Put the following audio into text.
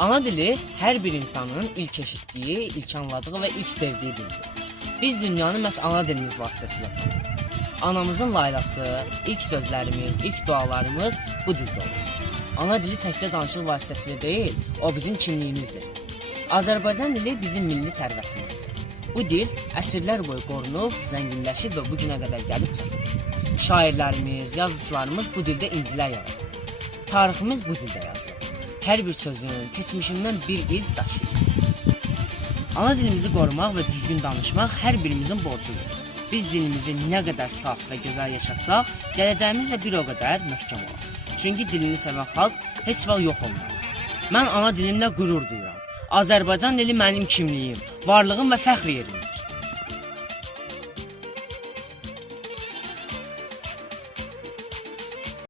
Ana dili hər bir insanın ilk eşitdiyi, ilk anladığı və ilk sevdiyi dildir. Biz dünyanı məhz ana dilimiz vasitəsilə tanıyırıq. Anamızın laylası, ilk sözlərimiz, ilk dualarımız bu dildə olur. Ana dili təkcə danışıq vasitəsilə deyil, o bizim kimliyimizdir. Azərbaycan dili bizim milli sərvətimizdir. Bu dil əsrlər boyu qorunub, zənginləşib və bu günə qədər gəlib çatır. Şairlərimiz, yazıçılarımız bu dildə incilər yaradır. Tariximiz bu dildə yazılır. Hər bir sözün keçmişindən bir iz daşıyır. Ana dilimizi qorumaq və düzgün danışmaq hər birimizin borcudur. Biz dilimizi nə qədər saf və gözəl yaşasaq, gələcəyimiz də bir o qədər möhkəm olar. Çünki dilini sevən xalq heç vaxt yox olmaz. Mən ana dilimlə qürur duyuram. Azərbaycan dili mənim kimliyim, varlığım və fəxr yerim.